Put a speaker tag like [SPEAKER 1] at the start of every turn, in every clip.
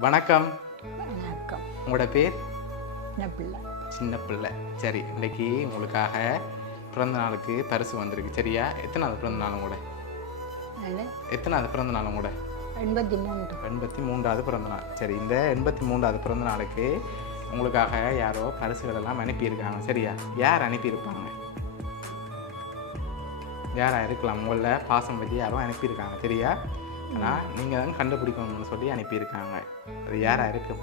[SPEAKER 1] வணக்கம்.
[SPEAKER 2] வணக்கம்.
[SPEAKER 1] உங்களோட பேர்?
[SPEAKER 2] என்ன பிள்ளை.
[SPEAKER 1] சின்ன பிள்ளை. சரி இன்னைக்கு உங்களுக்காக பிறந்த நாளுக்கு பரிசு வந்திருக்கு. சரியா? எத்தனாவது பிறந்த நாள் கூட எத்தனாவது பிறந்த நாள் கூட
[SPEAKER 2] எண்பத்தி மூன்று.
[SPEAKER 1] எண்பத்தி மூன்றாவது பிறந்த நாள். சரி இந்த எண்பத்தி மூன்றாவது பிறந்த நாளுக்கு உங்களுக்காக யாரோ பரிசுகள் எல்லாம் அனுப்பியிருக்காங்க. சரியா? யார் அனுப்பியிருப்பாங்க? யாரா இருக்கலாம். உங்கள பாசம் பற்றி யாரோ அனுப்பியிருக்காங்க. சரியா? ஆனால் நீங்கள் தான் கண்டுபிடிக்கணும்னு சொல்லி அனுப்பியிருக்காங்க. அது யாரா இருக்கும்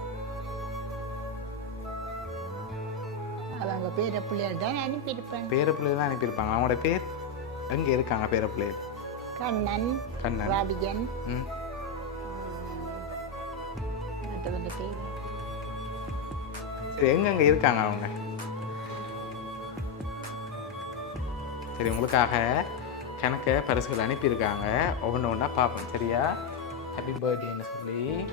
[SPEAKER 2] அவங்க பேர பிள்ளையார் தான் அனுப்பியிருப்பேன்
[SPEAKER 1] பேர பிள்ளைகள் தான் அனுப்பியிருப்பாங்க. அவங்களோட பேர் எங்கே இருக்காங்க பேர பிள்ளைகள்
[SPEAKER 2] கண்ணன்
[SPEAKER 1] கண்ணன்.
[SPEAKER 2] ராபிகன்
[SPEAKER 1] ம். சரி எங்கெங்கே இருக்காங்க அவங்க? சரி உங்களுக்காக கணக்க பரிசுகள் அனுப்பியிருக்காங்க. ஒவ்வொன்று ஒன்றா பார்ப்போம். சரியா? ஹாப்பி பர்த்டேன்னு சொல்லி.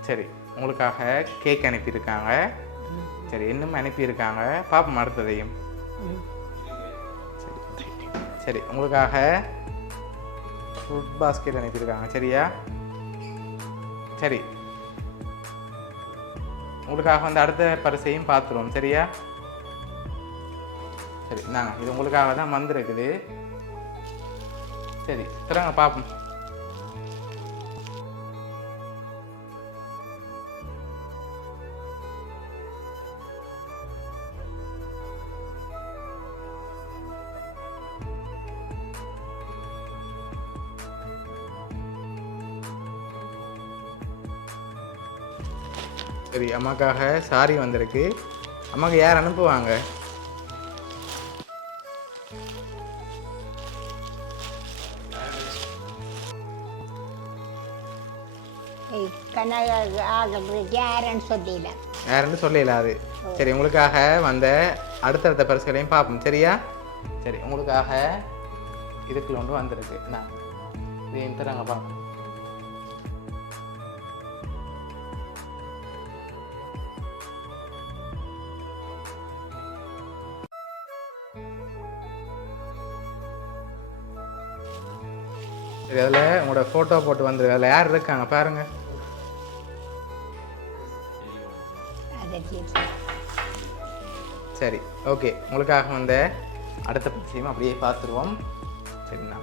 [SPEAKER 1] சரி உங்களுக்காக கேக் அனுப்பியிருக்காங்க. சரி இன்னும் அனுப்பியிருக்காங்க. பார்ப்போம் அடுத்ததையும். சரி சரி உங்களுக்காக ஃப்ரூட் பாஸ்கெட் அனுப்பியிருக்காங்க. சரியா? சரி. உங்களுக்காக வந்து அடுத்த பரிசையும் பார்த்துருவோம். சரியா? சரி நாங்க இது உங்களுக்காக தான் வந்திருக்குது சரி திறங்க பார்ப்போம் சரி அம்மாக்காக சாரி வந்திருக்கு. அம்மாக்கு யார் அனுப்புவாங்க?
[SPEAKER 2] யாருன்னு சொல்லல
[SPEAKER 1] அது. சரி உங்களுக்காக வந்த அடுத்தடுத்த பரிசுகளையும் பார்ப்போம். சரியா? சரி உங்களுக்காக இதுக்குள்ள ஒன்று வந்திருக்கு. நான் இதையும் தராங்க பார்ப்போம் இதில் அதில் உங்களோட ஃபோட்டோ போட்டு வந்துருக்கு அதில் யார் இருக்காங்க? பாருங்க.
[SPEAKER 2] சரி
[SPEAKER 1] ஓகே உங்களுக்காக வந்த அடுத்த பரிசையும் அப்படியே பார்த்துருவோம். சரிண்ணா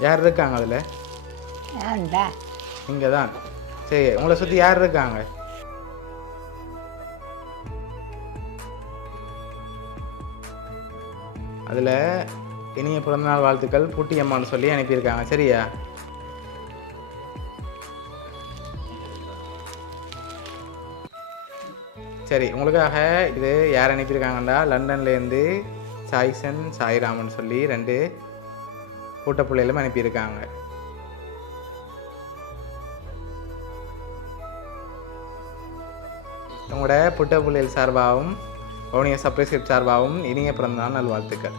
[SPEAKER 1] யார் இருக்காங்க அதில்? இங்கே தான் சரி உங்களை சுற்றி யார் இருக்காங்க அதில் இனிய பிறந்தநாள் வாழ்த்துக்கள் பூட்டியம்மான்னு சொல்லி அனுப்பியிருக்காங்க. சரியா? சரி உங்களுக்காக இது யார் அனுப்பியிருக்காங்கண்டா? லண்டன்லேருந்து சாய்சன் சாய்ராமன் சொல்லி ரெண்டு கூட்ட பிள்ளைகளும் அனுப்பியிருக்காங்க. உங்களோட புட்ட புள்ளியல் சார்பாகவும் வவுனியா சப்ரைஸ்கிரிப்ட் சார்பாகவும் இனிய பிறந்தநாள் நல்வாழ்த்துக்கள்.